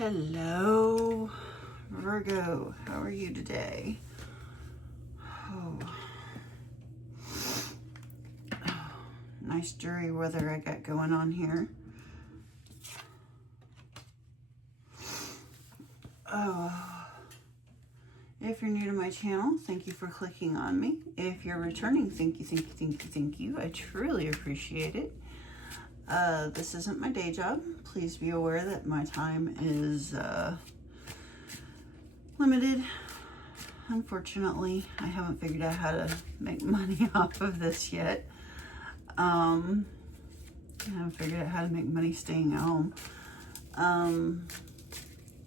Hello, Virgo. How are you today? Oh, nice dreary weather I got going on here. If you're new to my channel, thank you for clicking on me. If you're returning, thank you. I truly appreciate it. This isn't my day job. Please be aware that my time is limited. Unfortunately, I haven't figured out how to make money off of this yet. I haven't figured out how to make money staying at home.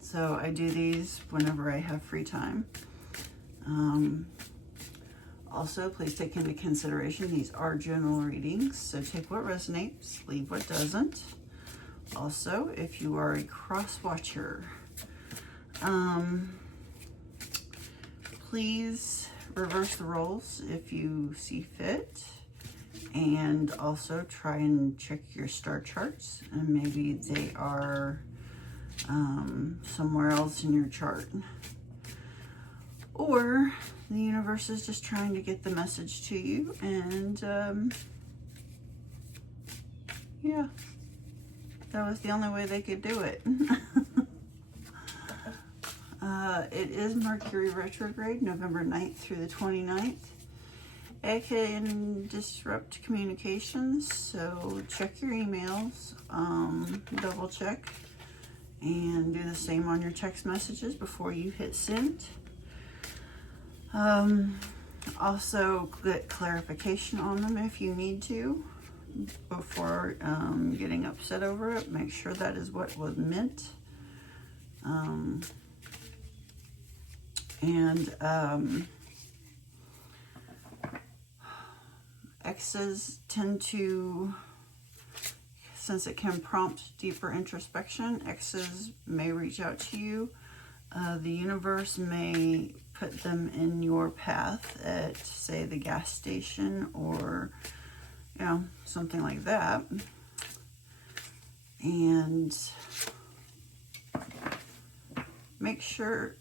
So I do these whenever I have free time. Also, please take into consideration these are general readings, so take what resonates, leave what doesn't. Also, if you are a cross watcher, please reverse the roles if you see fit, and also try and check your star charts, and maybe they are somewhere else in your chart. Or the universe is just trying to get the message to you, and yeah, that was the only way they could do it. It is Mercury retrograde, November 9th through the 29th. It can disrupt communications, so check your emails, double check, and do the same on your text messages before you hit send. Also get clarification on them if you need to before getting upset over it. Make sure that is what was meant. Exes tend to, since it can prompt deeper introspection, exes may reach out to you. The universe may put them in your path at, say, the gas station or, you know, something like that. And make sure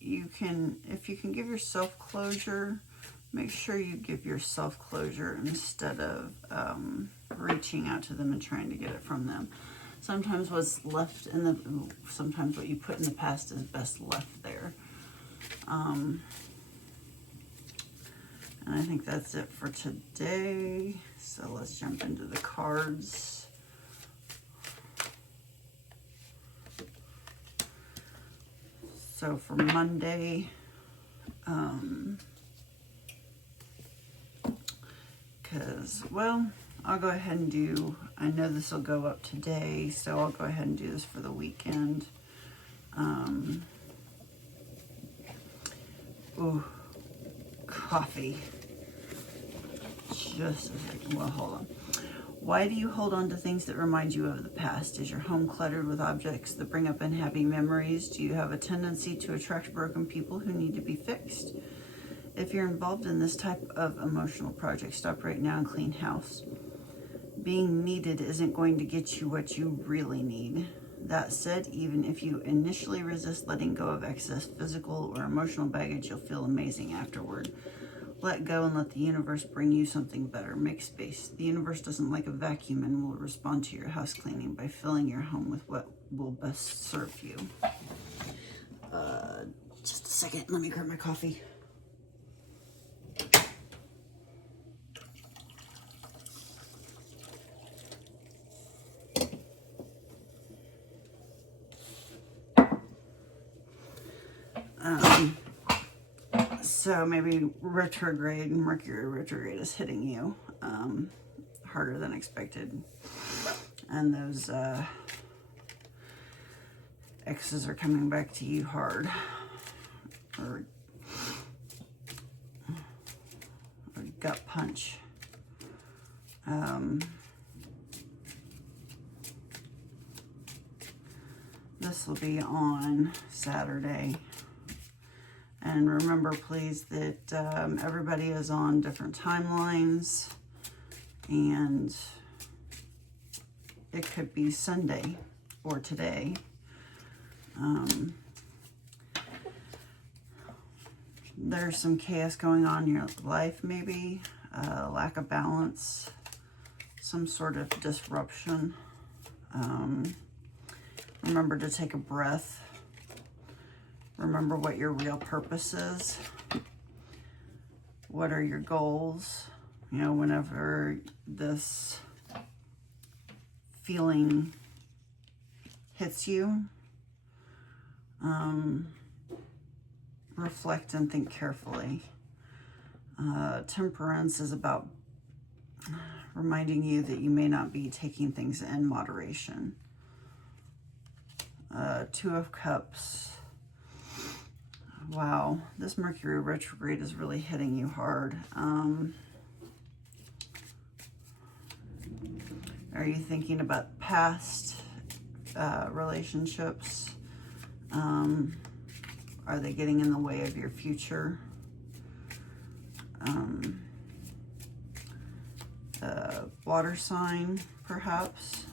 if you can give yourself closure, make sure you give yourself closure instead of reaching out to them and trying to get it from them. Sometimes what's left sometimes what you put in the past is best left there. And I think that's it for today. So let's jump into the cards. So for Monday, I'll go ahead and do, I know this will go up today, so I'll go ahead and do this for the weekend. Coffee. Just a second, well, hold on. Why do you hold on to things that remind you of the past? Is your home cluttered with objects that bring up unhappy memories? Do you have a tendency to attract broken people who need to be fixed? If you're involved in this type of emotional project, stop right now and clean house. Being needed isn't going to get you what you really need. That said, even if you initially resist letting go of excess physical or emotional baggage, you'll feel amazing afterward. Let go and let the universe bring you something better. Make space. The universe doesn't like a vacuum and will respond to your house cleaning by filling your home with what will best serve you. Just a second. Let me grab my coffee. So maybe Mercury retrograde is hitting you harder than expected. And those exes are coming back to you hard. Or a gut punch. This will be on Saturday. And remember, please, that everybody is on different timelines, and it could be Sunday or today. There's some chaos going on in your life, maybe lack of balance, some sort of disruption. Remember to take a breath. Remember what your real purpose is. What are your goals? You know, whenever this feeling hits you, reflect and think carefully. Temperance is about reminding you that you may not be taking things in moderation. Two of Cups. Wow, this Mercury retrograde is really hitting you hard. Are you thinking about past relationships? Are they getting in the way of your future? Water sign, perhaps.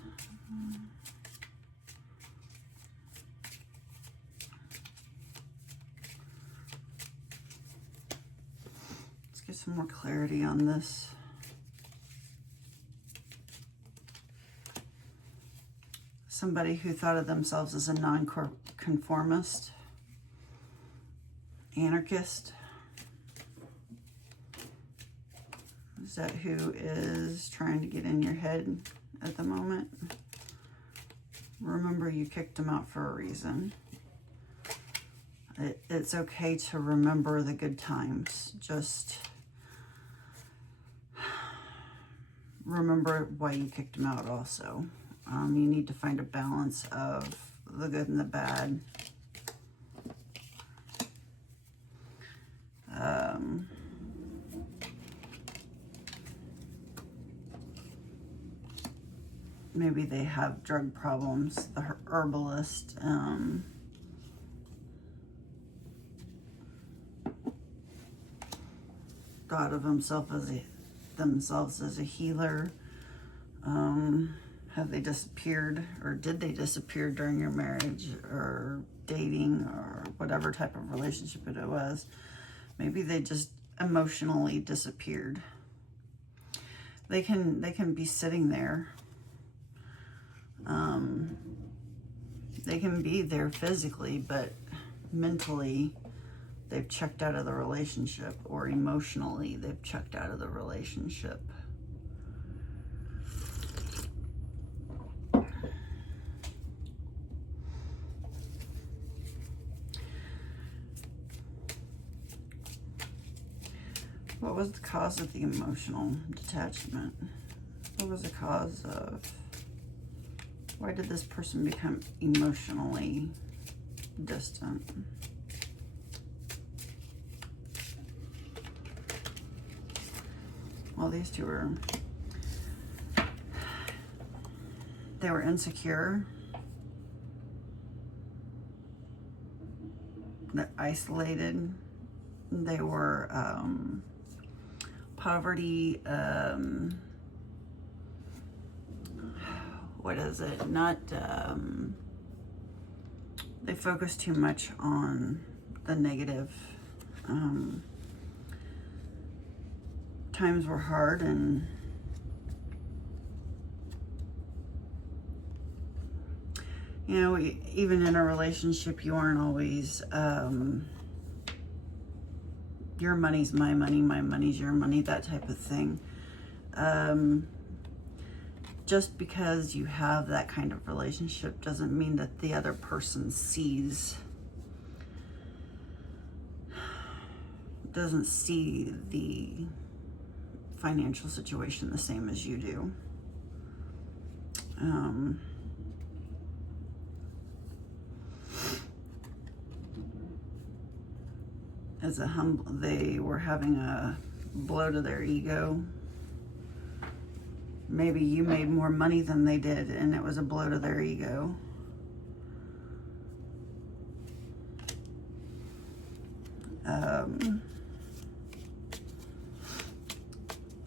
Let's get some more clarity on this. Somebody who thought of themselves as a non-conformist, anarchist. Is that who is trying to get in your head at the moment? Remember, you kicked them out for a reason. It's okay to remember the good times. Just remember why you kicked them out also. You need to find a balance of the good and the bad. Maybe they have drug problems. The herbalist. Thought of themselves as a healer. Have they disappeared, or did they disappear during your marriage or dating or whatever type of relationship it was? Maybe they just emotionally disappeared. They can be sitting there. They can be there physically, but mentally they've checked out of the relationship, or emotionally they've checked out of the relationship. What was the cause of the emotional detachment? What was the cause of... Why did this person become emotionally distant? Well, these two were... They were insecure. They're isolated. They were... poverty, what is it? Not, they focus too much on the negative. Times were hard, and you know, even in a relationship, you aren't always, your money's my money's your money, that type of thing. Just because you have that kind of relationship doesn't mean that the other person doesn't see the financial situation the same as you do. They were having a blow to their ego. Maybe you made more money than they did, and it was a blow to their ego.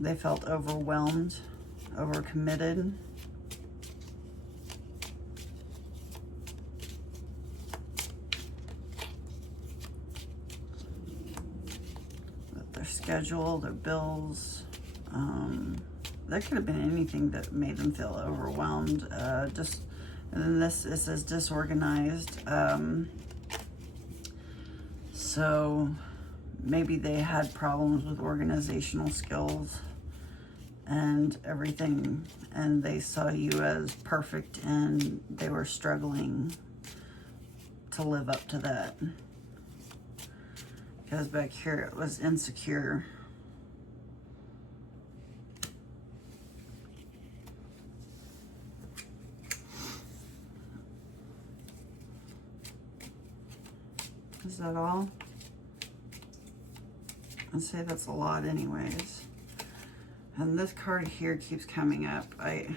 They felt overwhelmed, overcommitted. schedule, their bills. There could have been anything that made them feel overwhelmed. And then this, it says disorganized. So maybe they had problems with organizational skills and everything, and they saw you as perfect and they were struggling to live up to that. Because back here it was insecure. Is that all? I'd say that's a lot anyways. And this card here keeps coming up. I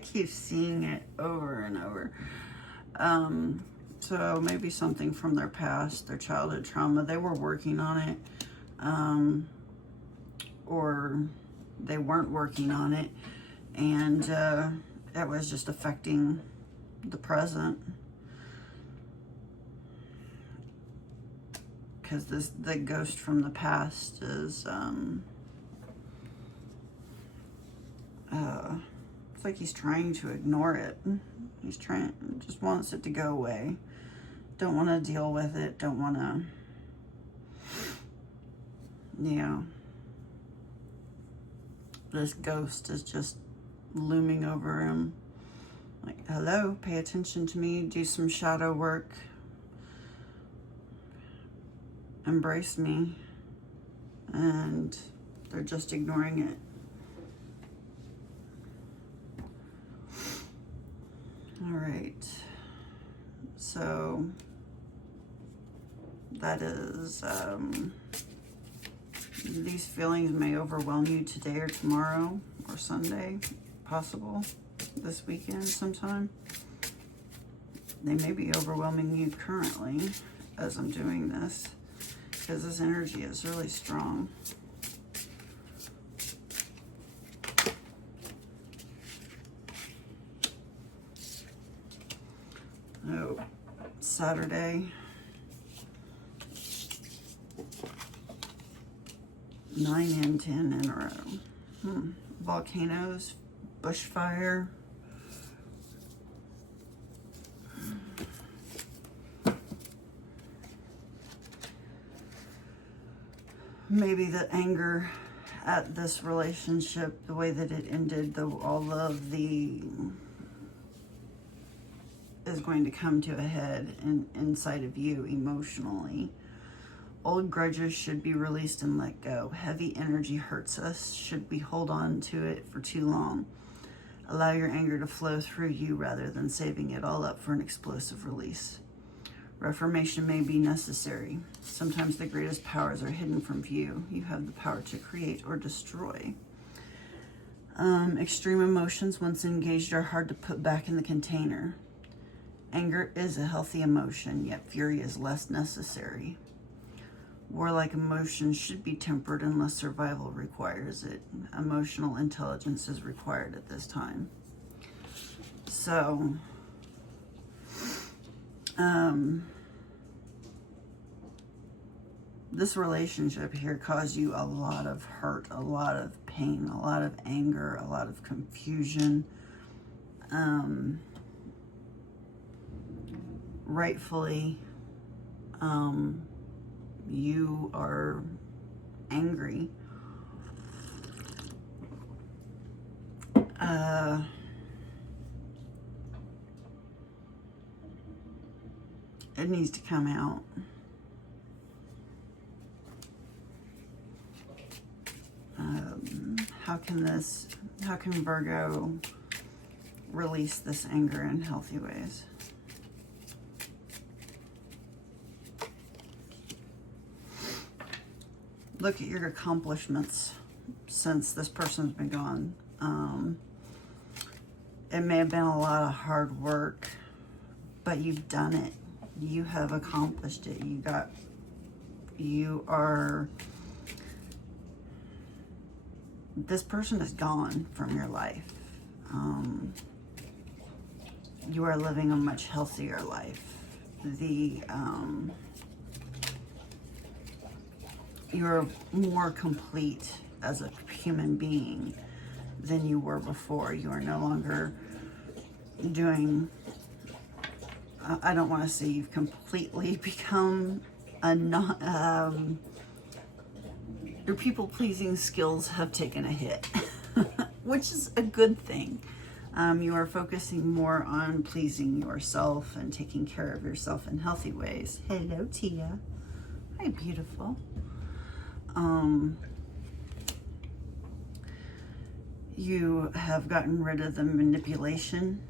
keep seeing it over and over. So maybe something from their past, their childhood trauma. They were working on it. Or they weren't working on it. And it was just affecting the present. Because the ghost from the past is, it's like he's trying to ignore it. He's just wants it to go away. Don't want to deal with it. Don't want to, yeah. This ghost is just looming over him. Like, hello, pay attention to me, do some shadow work. Embrace me, and they're just ignoring it. All right, so that is, these feelings may overwhelm you today or tomorrow or Sunday, possible this weekend sometime. They may be overwhelming you currently as I'm doing this, because this energy is really strong. Oh, Saturday. 9 and 10 in a row. Volcanoes, bushfire. Maybe the anger at this relationship, the way that it ended, all of the is going to come to a head inside of you emotionally. Old grudges should be released and let go. Heavy energy hurts us. Should we hold on to it for too long? Allow your anger to flow through you rather than saving it all up for an explosive release. Reformation may be necessary. Sometimes the greatest powers are hidden from view. You have the power to create or destroy. Extreme emotions, once engaged, are hard to put back in the container. Anger is a healthy emotion, yet fury is less necessary. Warlike emotions should be tempered unless survival requires it. Emotional intelligence is required at this time. So, this relationship here caused you a lot of hurt, a lot of pain, a lot of anger, a lot of confusion. Rightfully, you are angry. It needs to come out. How can Virgo release this anger in healthy ways? Look at your accomplishments since this person's been gone. It may have been a lot of hard work, but you've done it. You have accomplished it. This person is gone from your life. You are living a much healthier life. you're more complete as a human being than you were before. You are no longer doing, I don't want to say you've completely become a non, your people-pleasing skills have taken a hit, which is a good thing. You are focusing more on pleasing yourself and taking care of yourself in healthy ways. Hello, Tia. Hi, beautiful. You have gotten rid of the manipulation.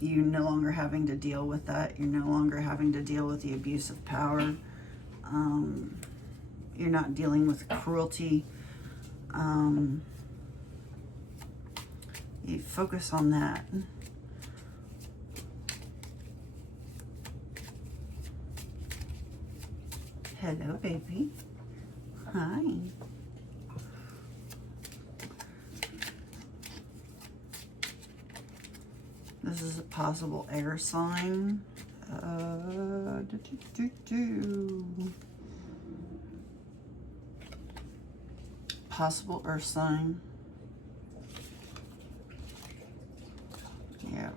You're no longer having to deal with that. You're no longer having to deal with the abuse of power. You're not dealing with cruelty. You focus on that. Hello, baby. Hi. This is a possible air sign. Possible earth sign. Yeah.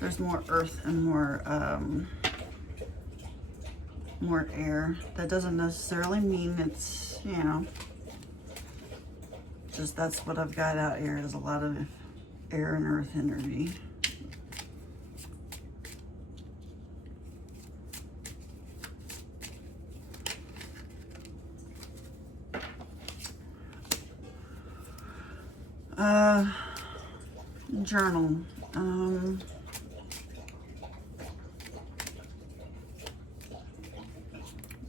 There's more earth and more air. That doesn't necessarily mean it's, you know, just that's what I've got out here is a lot of air and earth energy. Journal.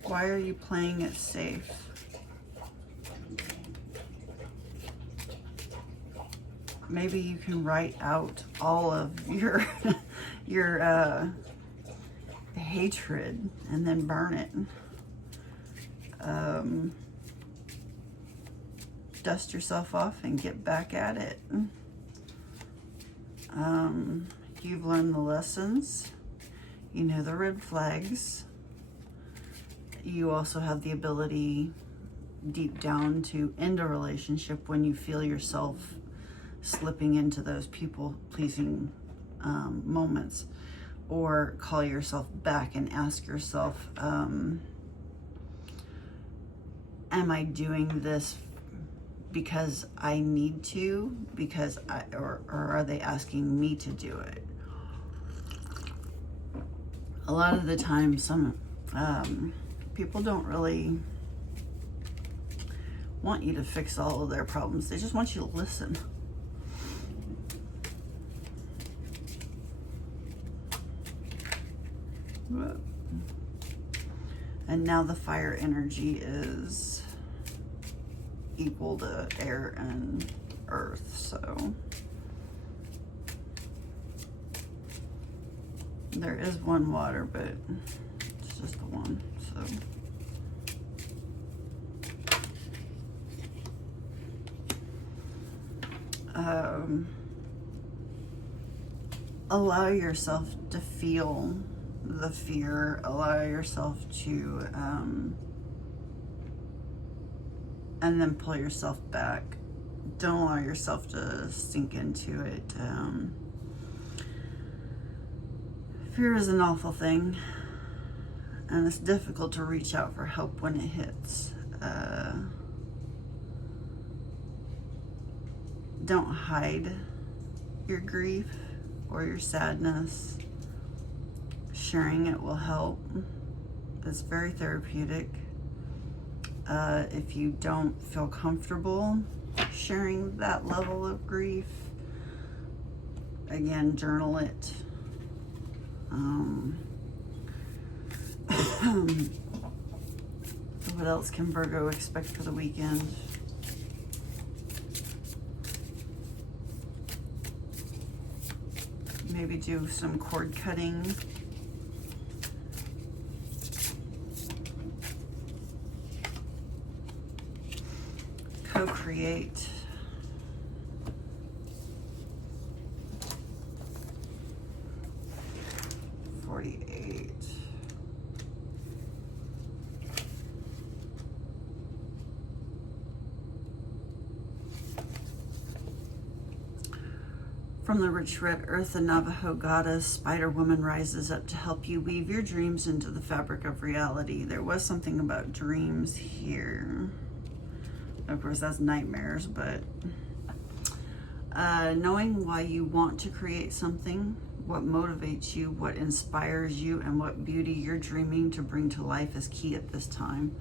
Why are you playing it safe? Maybe you can write out all of your your hatred and then burn it. Dust yourself off and get back at it. You've learned the lessons. You know the red flags. You also have the ability deep down to end a relationship when you feel yourself slipping into those people-pleasing moments, or call yourself back and ask yourself, am I doing this because I need to, or are they asking me to do it? A lot of the time, some people don't really want you to fix all of their problems. They just want you to listen. And now the fire energy is equal to air and earth, so there is one water, but it's just the one, so allow yourself to feel the fear, allow yourself to and then pull yourself back. Don't allow yourself to sink into it. Fear is an awful thing, and it's difficult to reach out for help when it hits. Don't hide your grief or your sadness. Sharing it will help. It's very therapeutic. If you don't feel comfortable sharing that level of grief, again, journal it. What else can Virgo expect for the weekend? Maybe do some cord cutting. Co-create. From the rich red earth, the Navajo goddess Spider Woman rises up to help you weave your dreams into the fabric of reality. There was something about dreams here. Of course, that's nightmares, but knowing why you want to create something, what motivates you, what inspires you, and what beauty you're dreaming to bring to life is key at this time.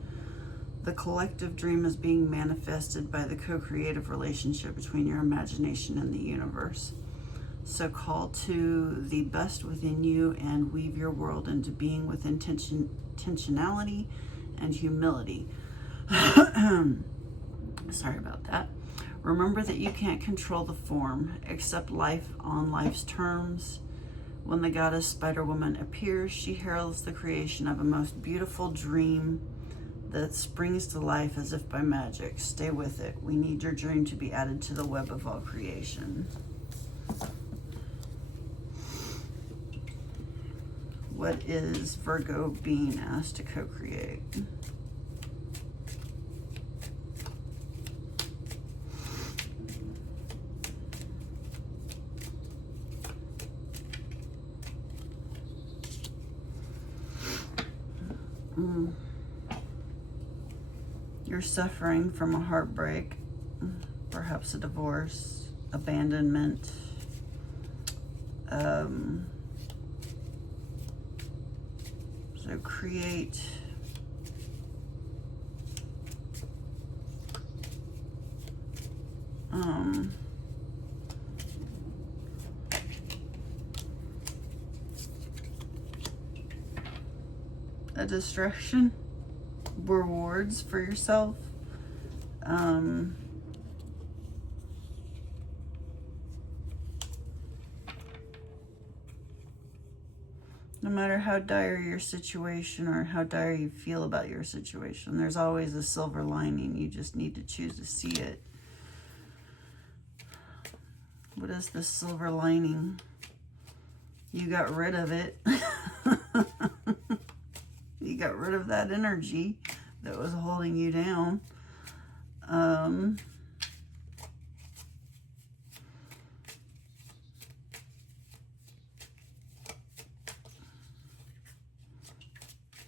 The collective dream is being manifested by the co-creative relationship between your imagination and the universe. So call to the best within you and weave your world into being with intentionality and humility. Sorry about that. Remember that you can't control the form. Accept life on life's terms. When the goddess Spider Woman appears, she heralds the creation of a most beautiful dream that springs to life as if by magic. Stay with it. We need your dream to be added to the web of all creation. What is Virgo being asked to co-create? You're suffering from a heartbreak, perhaps a divorce, abandonment, so create a distraction, rewards for yourself. No matter how dire your situation or how dire you feel about your situation, there's always a silver lining. You just need to choose to see it. What is the silver lining? You got rid of it. You got rid of that energy that was holding you down.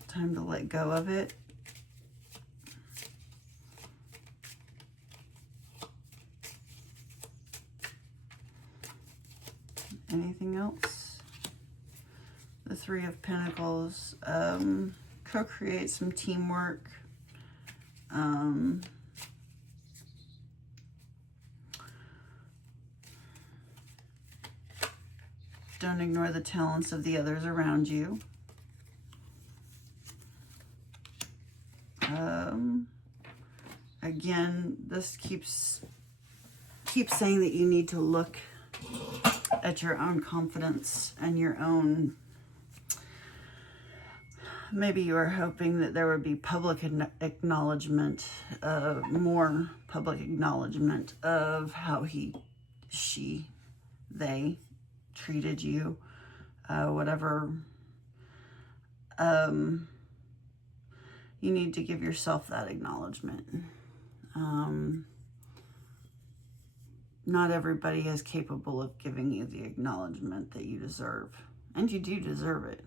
Time to let go of it. Anything else? The Three of Pentacles. Co-create some teamwork. Don't ignore the talents of the others around you. Again, this keeps saying that you need to look at your own confidence and your own. Maybe you are hoping that there would be public acknowledgement, more public acknowledgement of how they treated you, whatever. You need to give yourself that acknowledgement. Not everybody is capable of giving you the acknowledgement that you deserve, and you do deserve it.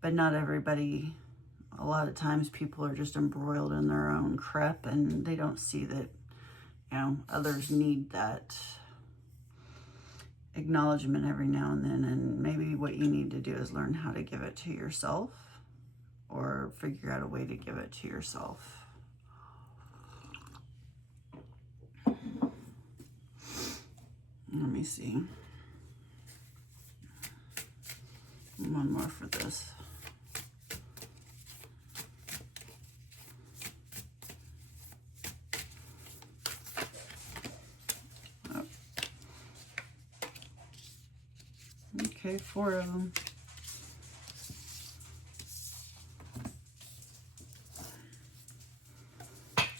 But not everybody, a lot of times people are just embroiled in their own crap and they don't see that, others need that acknowledgement every now and then. And maybe what you need to do is learn how to give it to yourself or figure out a way to give it to yourself. Let me see. One more for this. Oh. Okay, 4 of them.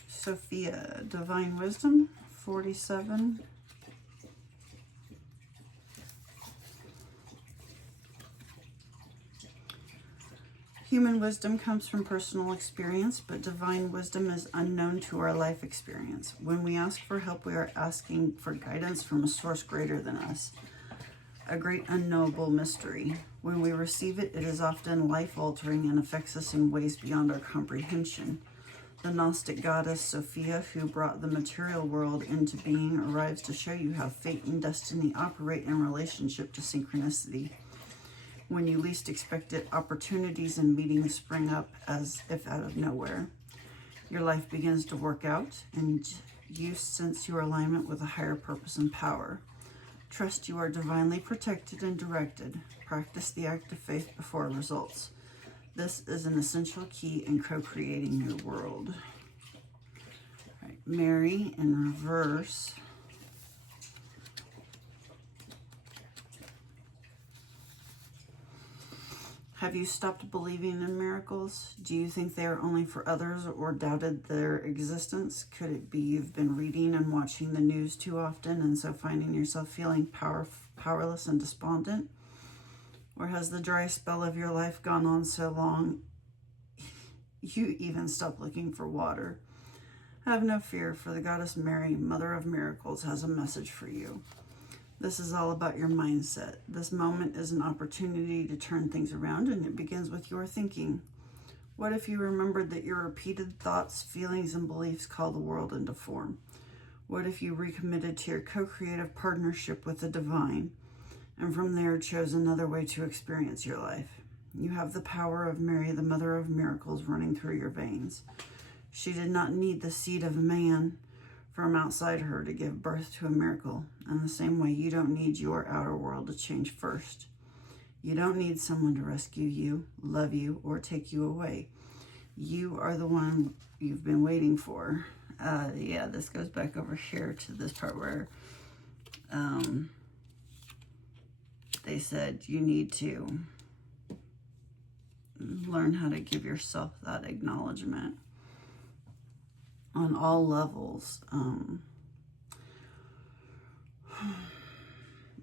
Sophia, Divine Wisdom, 47. Human wisdom comes from personal experience, but divine wisdom is unknown to our life experience. When we ask for help, we are asking for guidance from a source greater than us, a great unknowable mystery. When we receive it, it is often life-altering and affects us in ways beyond our comprehension. The Gnostic goddess Sophia, who brought the material world into being, arrives to show you how fate and destiny operate in relationship to synchronicity. When you least expect it, opportunities and meetings spring up as if out of nowhere. Your life begins to work out, and you sense your alignment with a higher purpose and power. Trust you are divinely protected and directed. Practice the act of faith before results. This is an essential key in co-creating your world. All right, Mary in reverse. Have you stopped believing in miracles? Do you think they are only for others or doubted their existence? Could it be you've been reading and watching the news too often and so finding yourself feeling powerless and despondent? Or has the dry spell of your life gone on so long you even stopped looking for water? Have no fear, for the goddess Mary, Mother of Miracles, has a message for you. This is all about your mindset. This moment is an opportunity to turn things around, and it begins with your thinking. What if you remembered that your repeated thoughts, feelings, and beliefs call the world into form? What if you recommitted to your co-creative partnership with the divine, and from there chose another way to experience your life? You have the power of Mary, the Mother of Miracles, running through your veins. She did not need the seed of man from outside her to give birth to a miracle. In the same way, you don't need your outer world to change first. You don't need someone to rescue you, love you, or take you away. You are the one you've been waiting for. Yeah, this goes back over here to this part where they said you need to learn how to give yourself that acknowledgement on all levels.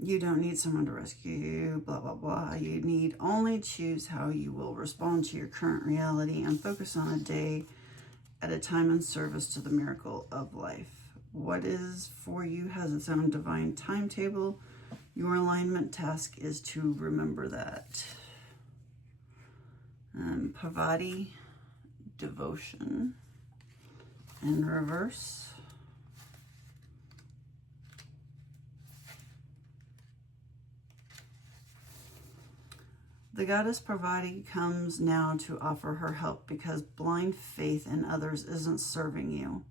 You don't need someone to rescue you, blah, blah, blah. You need only choose how you will respond to your current reality and focus on a day at a time in service to the miracle of life. What is for you has its own divine timetable. Your alignment task is to remember that. Pavati, devotion. In reverse. The goddess Parvati comes now to offer her help because blind faith in others isn't serving you,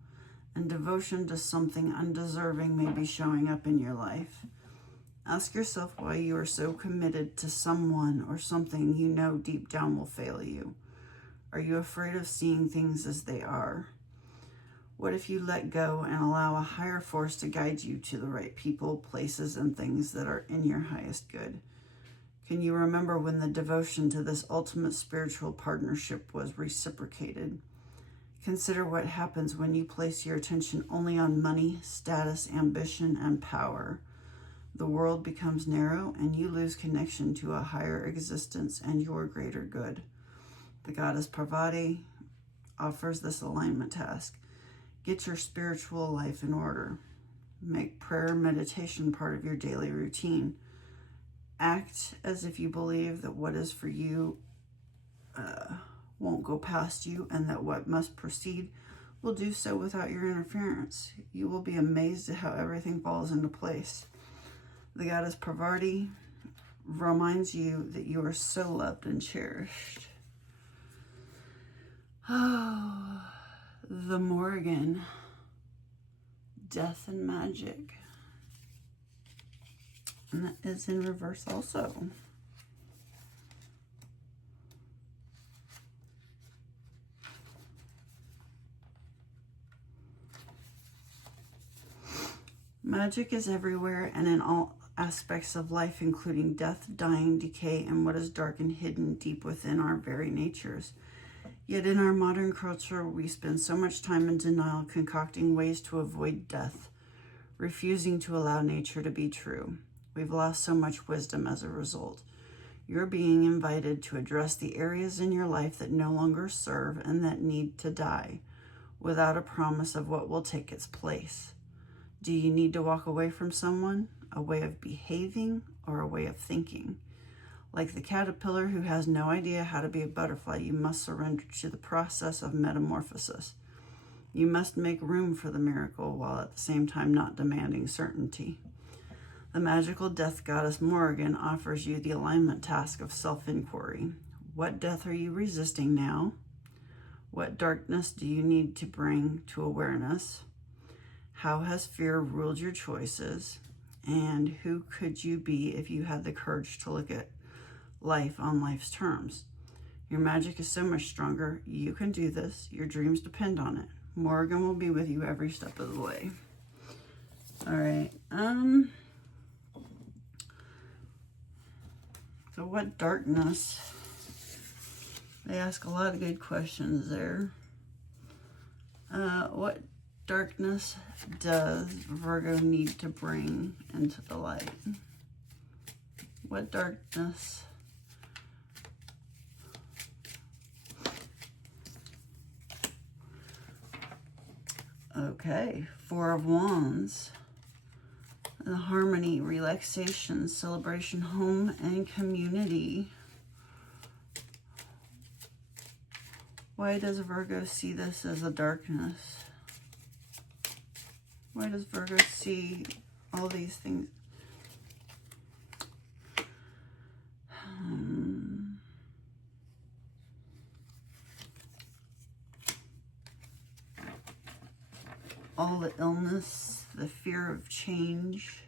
and devotion to something undeserving may be showing up in your life. Ask yourself why you are so committed to someone or something you know deep down will fail you. Are you afraid of seeing things as they are? What if you let go and allow a higher force to guide you to the right people, places, and things that are in your highest good? Can you remember when the devotion to this ultimate spiritual partnership was reciprocated? Consider what happens when you place your attention only on money, status, ambition, and power. The world becomes narrow and you lose connection to a higher existence and your greater good. The goddess Parvati offers this alignment task. Get your spiritual life in order. Make prayer and meditation part of your daily routine. Act as if you believe that what is for you won't go past you, and that what must proceed will do so without your interference. You will be amazed at how everything falls into place. The goddess Parvati reminds you that you are so loved and cherished. Oh, the Morgan, death and magic. And that is in reverse also. Magic is everywhere and in all aspects of life, including death, dying, decay, and what is dark and hidden deep within our very natures. Yet in our modern culture, we spend so much time in denial, concocting ways to avoid death, refusing to allow nature to be true. We've lost so much wisdom as a result. You're being invited to address the areas in your life that no longer serve and that need to die, without a promise of what will take its place. Do you need to walk away from someone, a way of behaving, or a way of thinking? Like the caterpillar who has no idea how to be a butterfly, you must surrender to the process of metamorphosis. You must make room for the miracle while at the same time not demanding certainty. The magical death goddess Morrigan offers you the alignment task of self-inquiry. What death are you resisting now? What darkness do you need to bring to awareness? How has fear ruled your choices? And who could you be if you had the courage to look at life on life's terms? Your magic is so much stronger. You can do this. Your dreams depend on it. Morgan will be with you every step of the way. All right. So what darkness? They ask a lot of good questions there. What darkness does Virgo need to bring into the light? What darkness? Okay, Four of Wands. The harmony, relaxation, celebration, home, and community. Why does Virgo see this as a darkness? Why does Virgo see all these things? All the illness, the fear of change,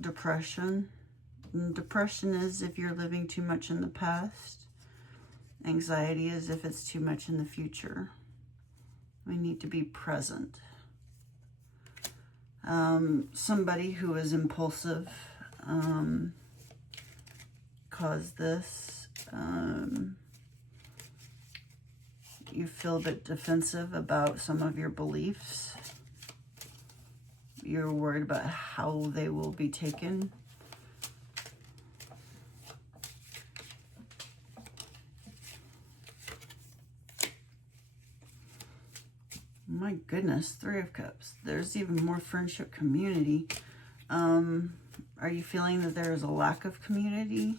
depression. And depression is if you're living too much in the past. Anxiety is if it's too much in the future. We need to be present. Somebody who is impulsive caused this. You feel a bit defensive about some of your beliefs. You're worried about how they will be taken. My goodness, Three of Cups. There's even more friendship community. Are you feeling that there is a lack of community?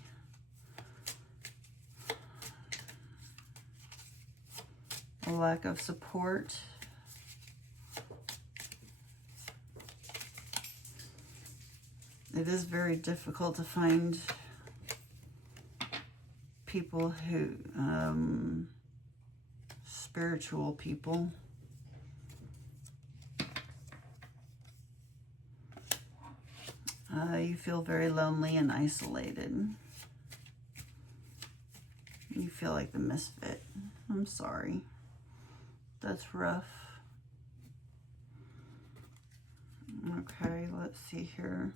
A lack of support? It is very difficult to find people who, spiritual people. You feel very lonely and isolated. You feel like the misfit. I'm sorry. That's rough. Okay, let's see here.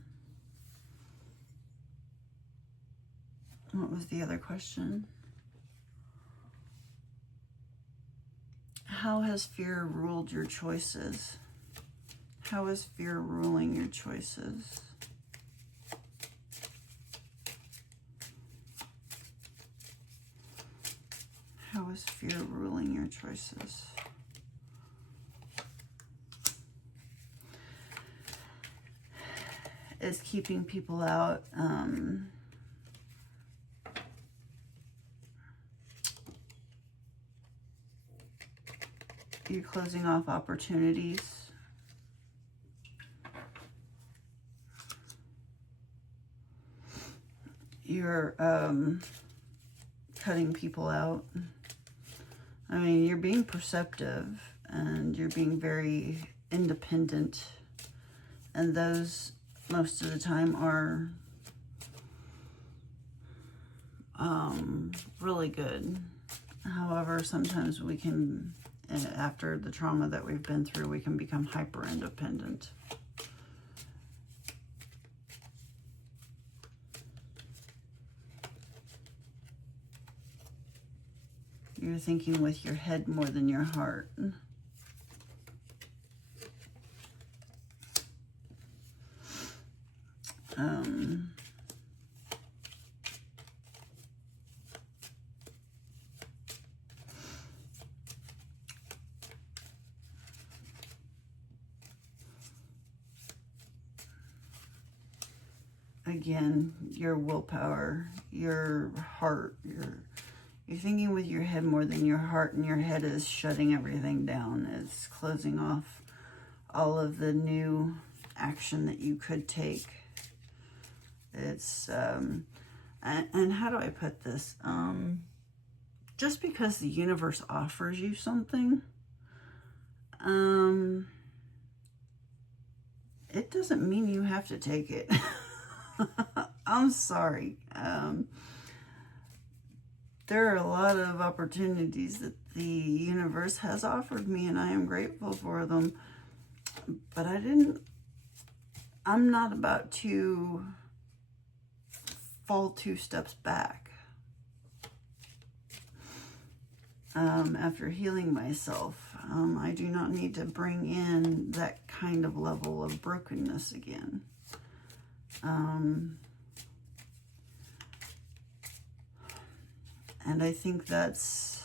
What was the other question? How has fear ruled your choices? How is fear ruling your choices? How is fear ruling your choices? It's keeping people out. You're closing off opportunities. You're cutting people out. I mean, you're being perceptive and you're being very independent. And those, most of the time, are really good. However, sometimes we can, after the trauma that we've been through, we can become hyper independent. You're thinking with your head more than your heart. again, your willpower, your heart, you're thinking with your head more than your heart, and your head is shutting everything down. It's closing off all of the new action that you could take. It's, and how do I put this? Just because the universe offers you something, it doesn't mean you have to take it. I'm sorry. There are a lot of opportunities that the universe has offered me, and I am grateful for them. But I'm not about to fall 2 steps back. After healing myself, I do not need to bring in that kind of level of brokenness again. And I think that's...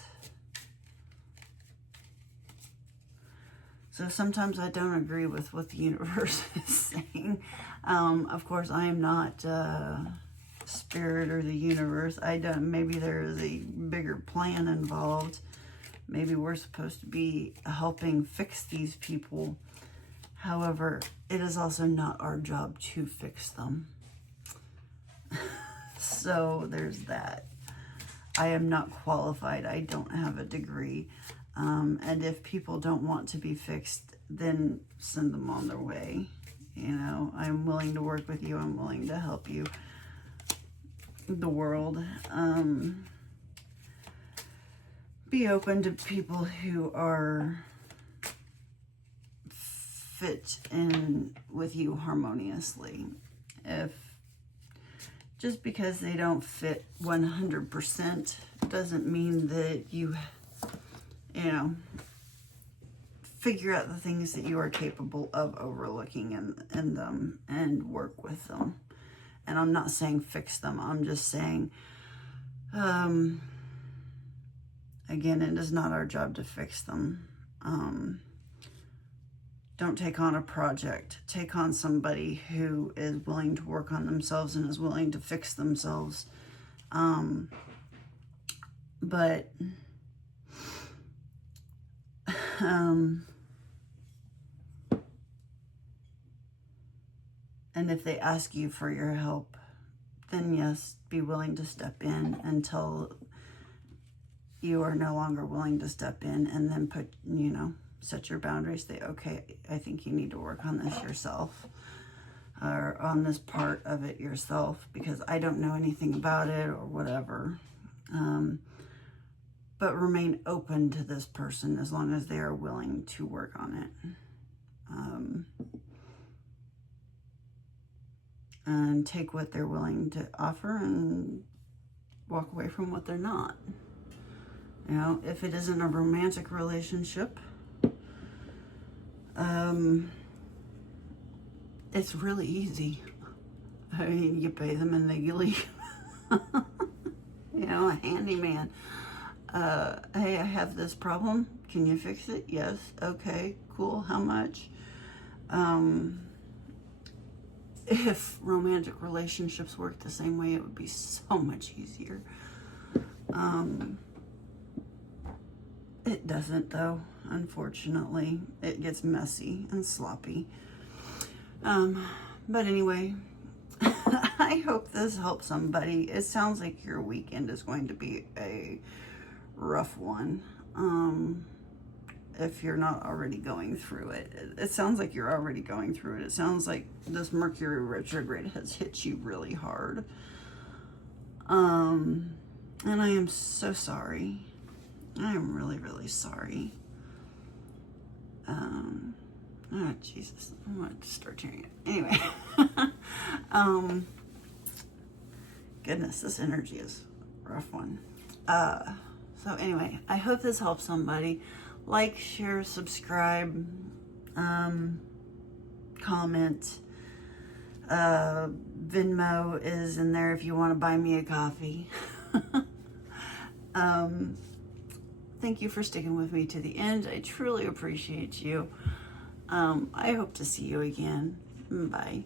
So sometimes I don't agree with what the universe is saying. Of course, I am not spirit or the universe. Maybe there is a bigger plan involved. Maybe we're supposed to be helping fix these people. However, it is also not our job to fix them. So there's that. I am not qualified. I don't have a degree. And if people don't want to be fixed, then send them on their way. You know, I'm willing to work with you. I'm willing to help you. The world. Be open to people who are fit in with you harmoniously. Just because they don't fit 100% doesn't mean that you know, figure out the things that you are capable of overlooking in them and work with them. And I'm not saying fix them. I'm just saying, again, it is not our job to fix them. Don't take on a project. Take on somebody who is willing to work on themselves and is willing to fix themselves. And if they ask you for your help, then yes, be willing to step in until you are no longer willing to step in, and then set your boundaries. Say, okay, I think you need to work on this yourself, or on this part of it yourself, because I don't know anything about it or whatever. But remain open to this person as long as they are willing to work on it. And take what they're willing to offer and walk away from what they're not. You know, if it isn't a romantic relationship, it's really easy. I mean, you pay them and they leave. You know, a handyman. Hey, I have this problem. Can you fix it? Yes. Okay, cool. How much? If romantic relationships work the same way, it would be so much easier. It doesn't, though, unfortunately. It gets messy and sloppy. But anyway, I hope this helps somebody. It sounds like your weekend is going to be a rough one. If you're not already going through it. It sounds like you're already going through it. It sounds like this Mercury retrograde has hit you really hard. And I am so sorry. I am really, really sorry. Oh, Jesus. I'm going to start tearing it. Anyway. Goodness, this energy is a rough one. So anyway, I hope this helps somebody. Like, share, subscribe, comment. Venmo is in there if you want to buy me a coffee. Thank you for sticking with me to the end. I truly appreciate you. I hope to see you again. Bye.